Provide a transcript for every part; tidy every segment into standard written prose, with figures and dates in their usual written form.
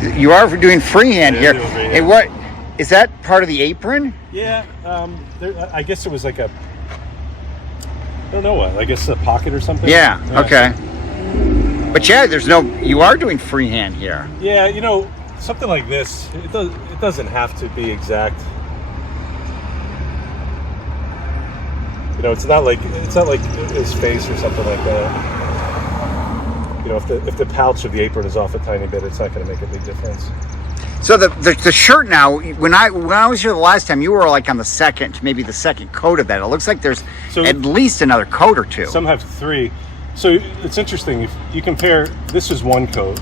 You are doing freehand here. And what is that part of the apron? Yeah, I guess it was like a, I don't know what, I guess a pocket or something. Yeah. Okay. But yeah, you are doing freehand here. Yeah, something like this, it doesn't have to be exact. It's not like his face or something like that. If the pouch of the apron is off a tiny bit, it's not going to make a big difference. So the shirt now, when I was here the last time, you were like on the second coat of that. It looks like there's at least another coat or two. Some have 3. So it's interesting. If you compare, this is one coat,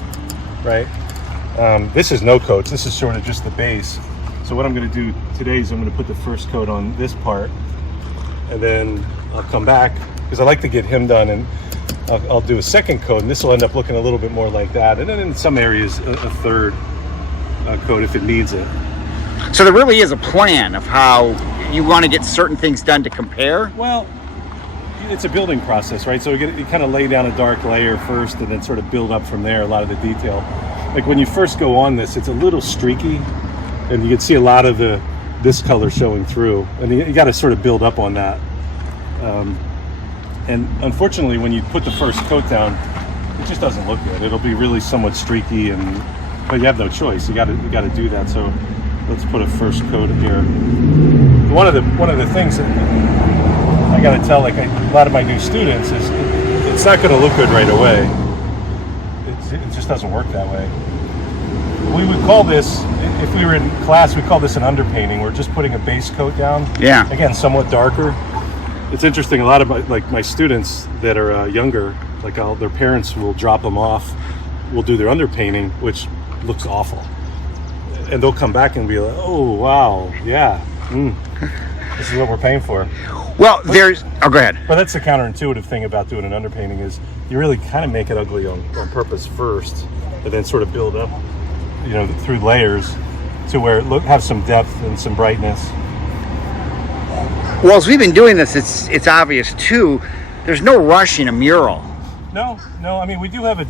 right? This is no coats. This is sort of just the base. So what I'm going to do today is I'm going to put the first coat on this part, and then I'll come back because I like to get him done, and I'll do a second coat, and this will end up looking a little bit more like that. And then in some areas, a third coat if it needs it. So there really is a plan of how you want to get certain things done to compare? Well, it's a building process, right? So you kind of lay down a dark layer first and then sort of build up from there, a lot of the detail. Like when you first go on this, it's a little streaky, and you can see a lot of this color showing through. And you got to sort of build up on that. And unfortunately, when you put the first coat down, it just doesn't look good. It'll be really somewhat streaky, but you have no choice. You got to do that. So let's put a first coat here. One of the things that I got to tell, like a lot of my new students, is it's not going to look good right away. It just doesn't work that way. We would call this, if we were in class, we call this an underpainting. We're just putting a base coat down. Yeah. Again, somewhat darker. It's interesting. A lot of my students that are younger, their parents will drop them off. We'll do their underpainting, which looks awful, and they'll come back and be like, "Oh wow, yeah, this is what we're paying for." Well, go ahead. But that's the counterintuitive thing about doing an underpainting is you really kind of make it ugly on purpose first, and then sort of build up, through layers to where it have some depth and some brightness. Well, as we've been doing this, it's obvious too. There's no rush in a mural. No. I mean, we do have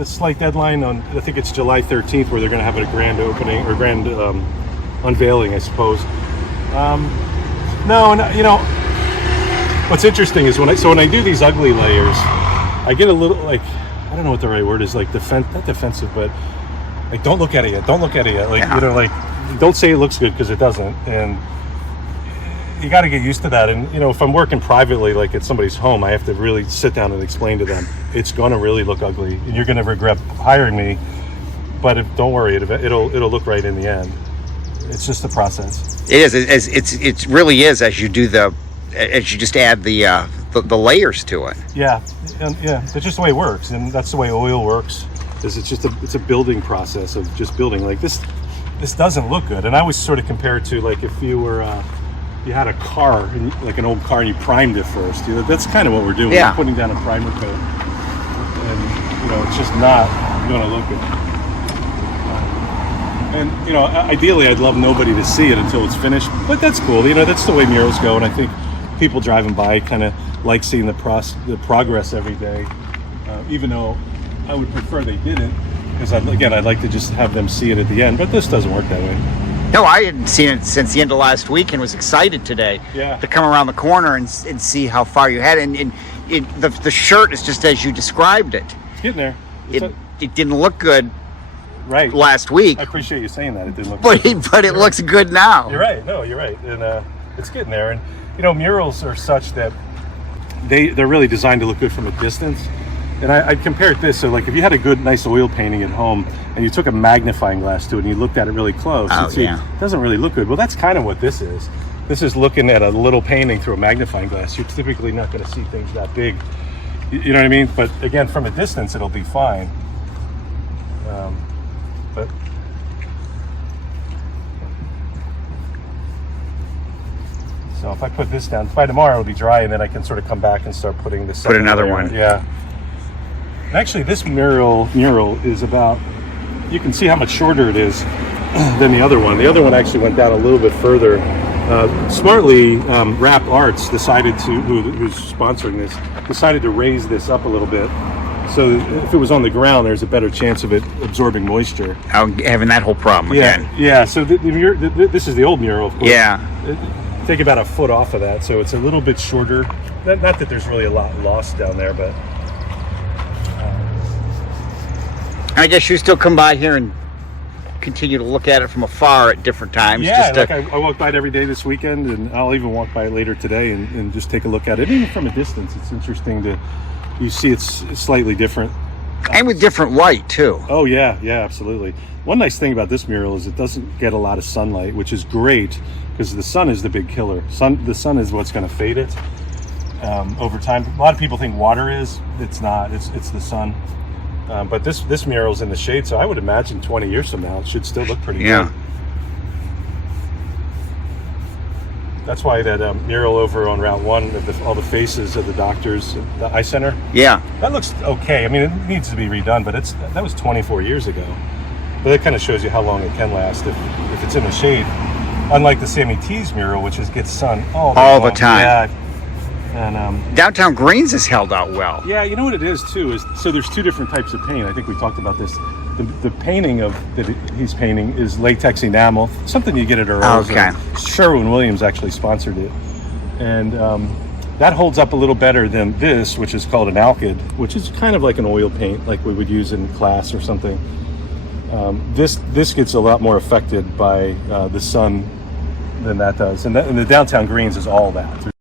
a slight deadline on, I think it's July 13th, where they're going to have a grand opening or grand unveiling, I suppose. What's interesting is when I do these ugly layers, I get a little I don't know what the right word is, not defensive, but don't look at it yet. Don't look at it yet. Don't say it looks good because it doesn't. And you got to get used to that. And if I'm working privately, like at somebody's home, I have to really sit down and explain to them it's going to really look ugly, and you're going to regret hiring me. But don't worry, it'll look right in the end. It's just the process. It is. It really is as you just add the layers to it. Yeah, that's just the way it works, and that's the way oil works. It's a building process of just building. Like this doesn't look good, and I always sort of compare it to like if you were. You had a car, like an old car, and you primed it first. That's kind of what we're doing. Yeah. We're putting down a primer coat, and it's just not going to look good. And ideally, I'd love nobody to see it until it's finished, but that's cool. That's the way murals go, and I think people driving by kind of like seeing the progress every day. Even though I would prefer they didn't, because I'd like to just have them see it at the end. But this doesn't work that way. No, I hadn't seen it since the end of last week and was excited today to come around the corner and see how far you had. And the shirt is just as you described it. It's getting there. It didn't look good last week. I appreciate you saying that. It didn't look good. But it looks good now. You're right. No, you're right. And it's getting there. And, murals are such that they're really designed to look good from a distance. And I'd compare it this. So, like, if you had a good, nice oil painting at home and you took a magnifying glass to it and you looked at it really close, it doesn't really look good. Well, that's kind of what this is. This is looking at a little painting through a magnifying glass. You're typically not going to see things that big. You know what I mean? But, again, from a distance, it'll be fine. So if I put this down, by tomorrow it'll be dry, and then I can sort of come back and start putting this. Put another one. Yeah. Actually, this mural is about. You can see how much shorter it is than the other one. The other one actually went down a little bit further. Smartly, RappArts decided who's sponsoring this, decided to raise this up a little bit So if it was on the ground, there's a better chance of it absorbing moisture. Having that whole problem Yeah, again. yeah. So this is the old mural, of course. Yeah. Take about a foot off of that, so it's a little bit shorter. Not that there's really a lot lost down there, but I guess you still come by here and continue to look at it from afar at different times. yeah, just to, I walk by it every day this weekend, and I'll even walk by it later today and just take a look at it. Even from a distance, it's interesting you see it's slightly different. and with different white too. Oh yeah, absolutely. One nice thing about this mural is it doesn't get a lot of sunlight, which is great because the sun is the big killer. The sun is what's going to fade it over time. A lot of people think water is. It's not. It's the sun. But this mural's in the shade, so I would imagine 20 years from now it should still look pretty good. That's why that mural over on Route 1 of all the faces of the doctors, the eye center. Yeah. That looks okay. I mean, it needs to be redone, but that was 24 years ago. But that kind of shows you how long it can last if it's in the shade. Unlike the Sammy T's mural, which gets sun all the time. Yeah. And Downtown Greens has held out well. yeah, you know what it is too is so there's two different types of paint. I think we talked about this. The painting that he's painting is latex enamel, something you get at Earl's. Okay. Sherwin-Williams actually sponsored it, and that holds up a little better than this, which is called an alkyd, which is kind of like an oil paint, like we would use in class or something. This gets a lot more affected by the sun than that does, and the Downtown Greens is all that.